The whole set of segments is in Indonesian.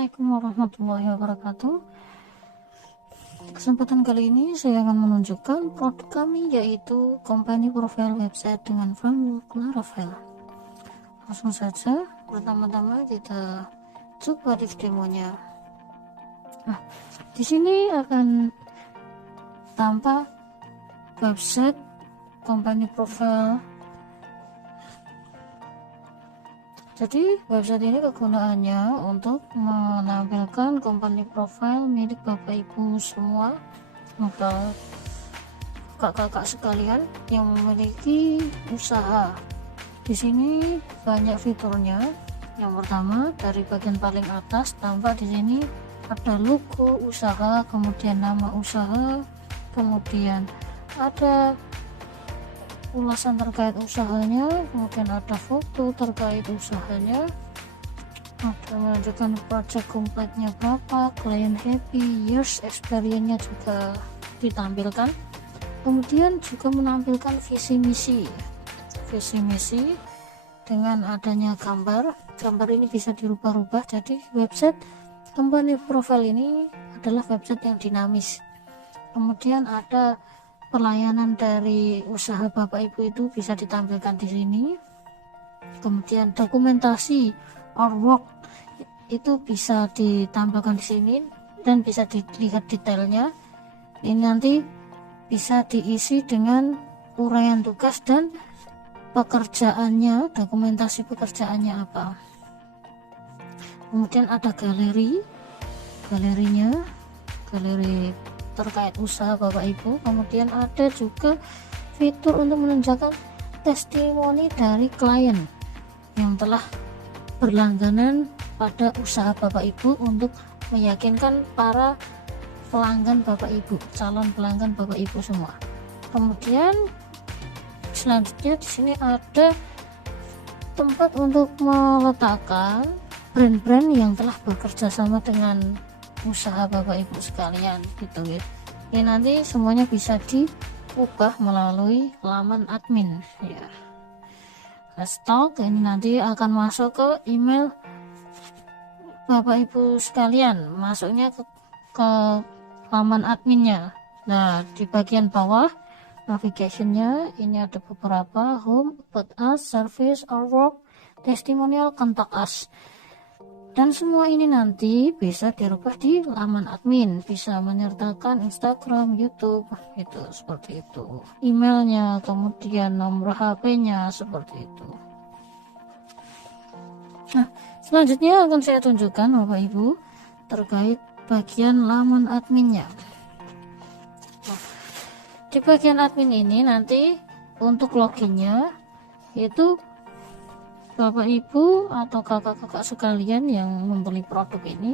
Assalamualaikum warahmatullahi wabarakatuh. Kesempatan kali ini saya akan menunjukkan produk kami, yaitu company profile website dengan framework Laravel. Langsung saja, pertama-tama kita coba di demonya. Nah, di sini akan tampak website company profile. Jadi website ini kegunaannya untuk menampilkan company profile milik Bapak Ibu semua, atau kakak-kakak sekalian yang memiliki usaha. Di sini banyak fiturnya. Yang pertama, dari bagian paling atas tampak di sini ada logo usaha, kemudian nama usaha, kemudian ada ulasan terkait usahanya, kemudian ada foto terkait usahanya, ada menunjukkan project completenya berapa, client happy, years experience-nya juga ditampilkan, kemudian juga menampilkan visi misi dengan adanya gambar ini bisa dirubah-rubah. Jadi website company profile ini adalah website yang dinamis. Kemudian ada pelayanan dari usaha Bapak Ibu itu bisa ditampilkan di sini. Kemudian dokumentasi artwork itu bisa ditampilkan di sini dan bisa dilihat detailnya. Ini nanti bisa diisi dengan uraian tugas dan pekerjaannya, dokumentasi pekerjaannya apa. Kemudian ada galerinya, galeri terkait usaha Bapak Ibu. Kemudian ada juga fitur untuk menunjukkan testimoni dari klien yang telah berlangganan pada usaha Bapak Ibu untuk meyakinkan para pelanggan Bapak Ibu, calon pelanggan Bapak Ibu semua. Kemudian selanjutnya di sini ada tempat untuk meletakkan brand-brand yang telah bekerja sama dengan usaha Bapak Ibu sekalian gitu ya. Ini nanti semuanya bisa diubah melalui laman admin ya. Stok ini nanti akan masuk ke email Bapak Ibu sekalian, masuknya ke laman adminnya. Nah, di bagian bawah navigationnya ini ada beberapa: home, about us, service, our work, testimonial, contact us. Dan semua ini nanti bisa dirubah di laman admin, bisa menyertakan Instagram, YouTube, itu seperti itu, emailnya, kemudian nomor HP-nya seperti itu. Nah, selanjutnya akan saya tunjukkan Bapak Ibu terkait bagian laman adminnya. Di bagian admin ini nanti untuk loginnya itu Bapak Ibu atau kakak-kakak sekalian yang membeli produk ini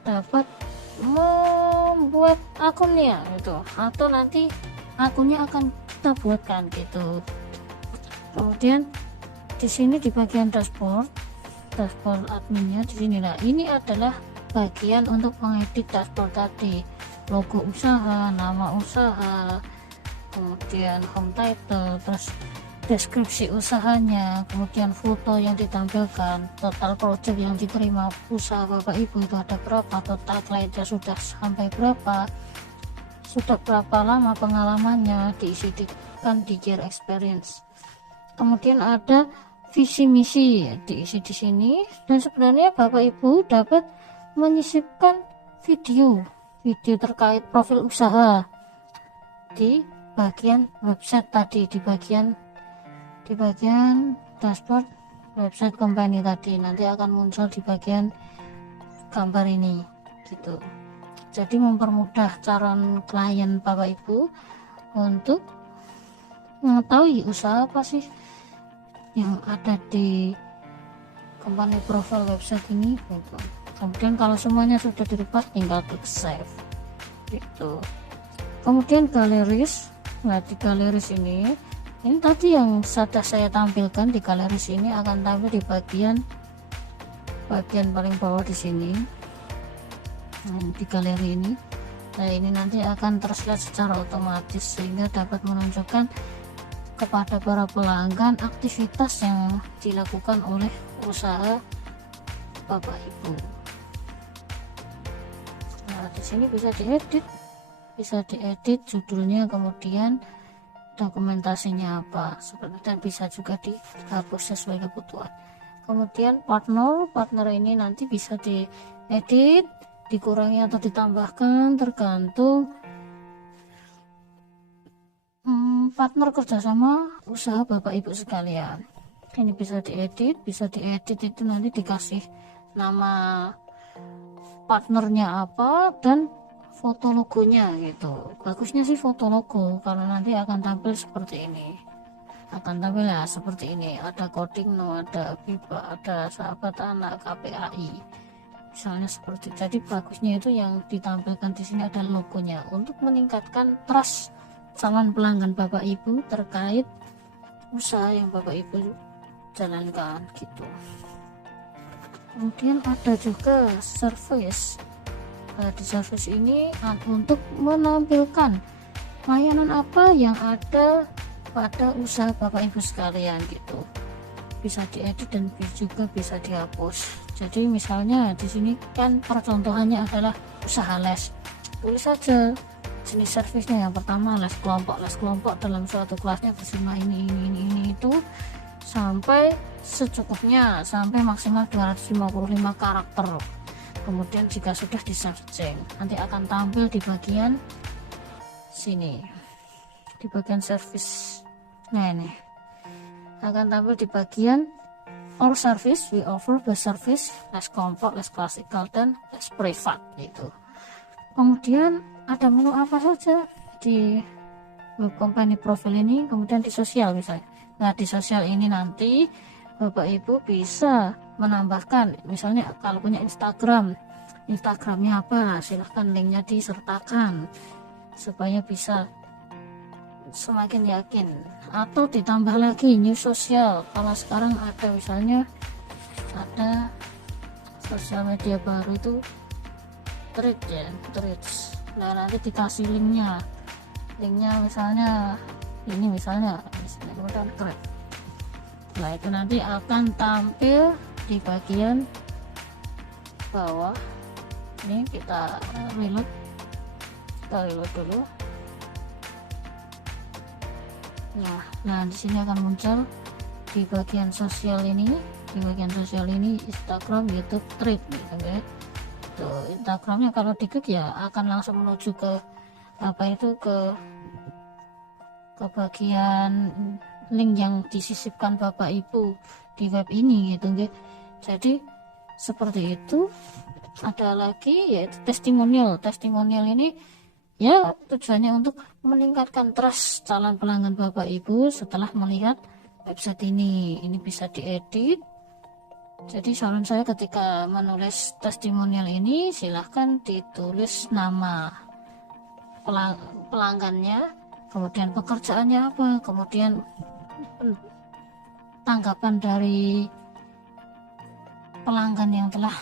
dapat membuat akunnya gitu, atau nanti akunnya akan kita buatkan gitu. Kemudian di sini di bagian dashboard adminnya di sini. Nah, ini adalah bagian untuk mengedit dashboard tadi, logo usaha, nama usaha, kemudian home title, terus deskripsi usahanya, kemudian foto yang ditampilkan, total project yang diterima usaha Bapak Ibu itu ada berapa, total kliennya sudah sampai berapa, sudah berapa lama pengalamannya, diisikan di year experience. Kemudian ada visi misi diisi di sini, dan sebenarnya Bapak Ibu dapat menyisipkan video terkait profil usaha di bagian website tadi, di bagian dashboard website company tadi. Nanti akan muncul di bagian gambar ini gitu. Jadi mempermudah calon klien Bapak Ibu untuk mengetahui usaha apa sih yang ada di company profile website ini gitu. Kemudian kalau semuanya sudah dirubah, tinggal klik save gitu. Kemudian galeris. Nah, di galeris ini tadi yang sudah saya tampilkan di galeris ini akan tampil di bagian paling bawah di sini. Nah, di galeri ini. Nah, ini nanti akan terlihat secara otomatis sehingga dapat menunjukkan kepada para pelanggan aktivitas yang dilakukan oleh usaha Bapak Ibu di sini bisa diedit judulnya, kemudian dokumentasinya apa seperti, dan bisa juga dihapus sesuai kebutuhan. Kemudian partner ini nanti bisa diedit, dikurangi atau ditambahkan tergantung partner kerjasama usaha Bapak Ibu sekalian. Ini bisa diedit itu nanti dikasih nama partnernya apa dan foto logonya gitu. Bagusnya sih foto logo karena nanti akan tampil seperti ini, ada coding no, ada BIPA, ada sahabat anak, KPAI misalnya seperti. Jadi bagusnya itu yang ditampilkan di sini ada logonya untuk meningkatkan trust calon pelanggan Bapak Ibu terkait usaha yang Bapak Ibu jalankan gitu. Kemudian ada juga service. Di service ini untuk menampilkan layanan apa yang ada pada usaha Bapak Ibu sekalian gitu. Bisa diedit dan juga bisa dihapus. Jadi misalnya di sini kan percontohannya adalah usaha les. Tulis saja jenis servisnya. Yang pertama les kelompok dalam suatu kelasnya bersama ini itu sampai secukupnya, sampai maksimal 255 karakter. Kemudian jika sudah di searching nanti akan tampil di bagian sini, di bagian service. Nah ini akan tampil di bagian all service, we offer best service, les kelompok, les klasikal, dan les privat gitu. Kemudian ada menu apa saja di web company profile ini, kemudian di sosial misalnya. Nah di sosial ini nanti Bapak Ibu bisa menambahkan, misalnya kalau punya Instagramnya apa, silahkan linknya disertakan supaya bisa semakin yakin. Atau ditambah lagi new sosial, kalau sekarang ada misalnya ada sosial media baru itu Threads. Nah nanti dikasih linknya misalnya ini misalnya kemudian Threads. Nah itu nanti akan tampil di bagian bawah. Ini kita reload dulu. Nah di sini akan muncul di bagian sosial ini, Instagram, YouTube, Threads gitu ya. Tuh, Instagramnya kalau diklik ya akan langsung menuju ke bagian link yang disisipkan Bapak Ibu di web ini gitu nggih. Jadi seperti itu. Ada lagi yaitu testimonial ini ya tujuannya untuk meningkatkan trust calon pelanggan Bapak Ibu setelah melihat website ini bisa diedit. Jadi saran saya ketika menulis testimonial ini silahkan ditulis nama pelanggannya, kemudian pekerjaannya apa, kemudian tanggapan dari pelanggan yang telah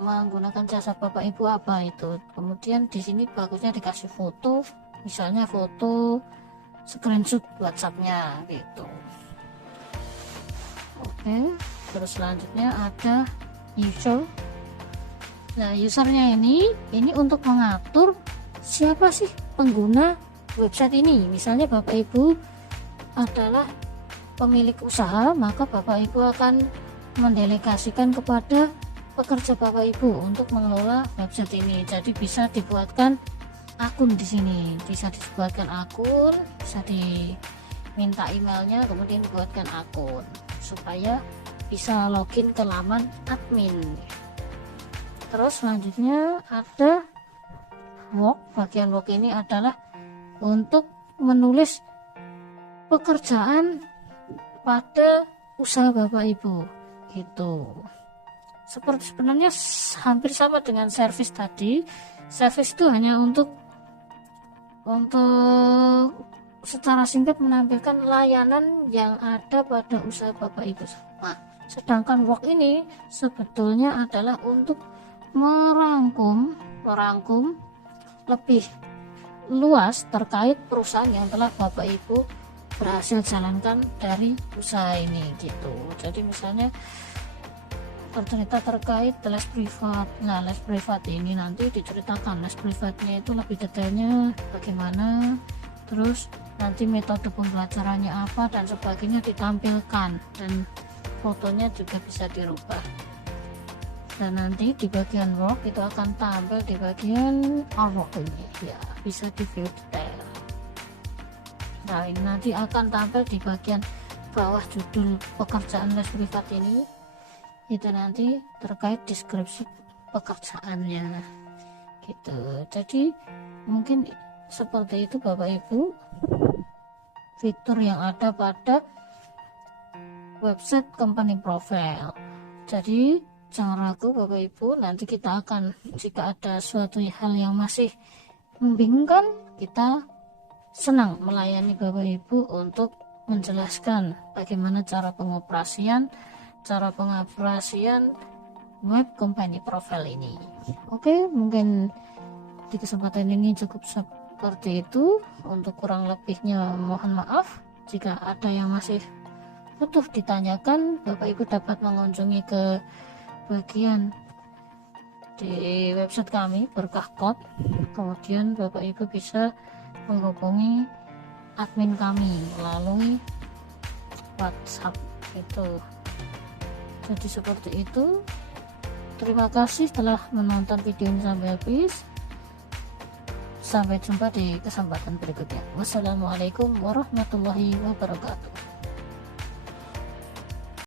menggunakan jasa Bapak Ibu apa itu. Kemudian di sini bagusnya dikasih foto, misalnya foto screenshot WhatsApp-nya gitu. Oke, terus selanjutnya ada user. Nah, usernya ini untuk mengatur siapa sih pengguna website ini. Misalnya Bapak Ibu adalah pemilik usaha, maka Bapak Ibu akan mendelegasikan kepada pekerja Bapak Ibu untuk mengelola website ini. Jadi bisa dibuatkan akun di sini, bisa diminta emailnya, kemudian dibuatkan akun supaya bisa login ke laman admin. Terus selanjutnya ada work. Bagian work ini adalah untuk menulis pekerjaan pada usaha Bapak Ibu gitu. Sebenarnya hampir sama dengan service tadi. Service itu hanya untuk secara singkat menampilkan layanan yang ada pada usaha Bapak Ibu. Nah, sedangkan work ini sebetulnya adalah untuk merangkum lebih luas terkait perusahaan yang telah Bapak Ibu berhasil jalankan dari usaha ini gitu. Jadi misalnya bercerita terkait les privat. Nah, les privat ini nanti diceritakan les privatnya itu lebih detailnya bagaimana, terus nanti metode pembelajarannya apa dan sebagainya ditampilkan, dan fotonya juga bisa dirubah. Dan nanti di bagian work itu akan tampil di bagian work ini ya, bisa di view detail. Nah, ini nanti akan tampil di bagian bawah judul pekerjaan les privat ini, itu nanti terkait deskripsi pekerjaannya gitu. Jadi mungkin seperti itu Bapak Ibu fitur yang ada pada website company profile. Jadi jangan ragu Bapak Ibu, nanti kita akan, jika ada suatu hal yang masih membingungkan, kita senang melayani Bapak Ibu untuk menjelaskan bagaimana cara pengoperasian web company profile ini. Oke, mungkin di kesempatan ini cukup seperti itu. Untuk kurang lebihnya mohon maaf. Jika ada yang masih butuh ditanyakan, Bapak Ibu dapat mengunjungi ke bagian di website kami Berkah Code, kemudian Bapak Ibu bisa menghubungi admin kami melalui WhatsApp itu. Jadi seperti itu. Terima kasih telah menonton video ini sampai habis. Sampai jumpa di kesempatan berikutnya. Wassalamualaikum warahmatullahi wabarakatuh.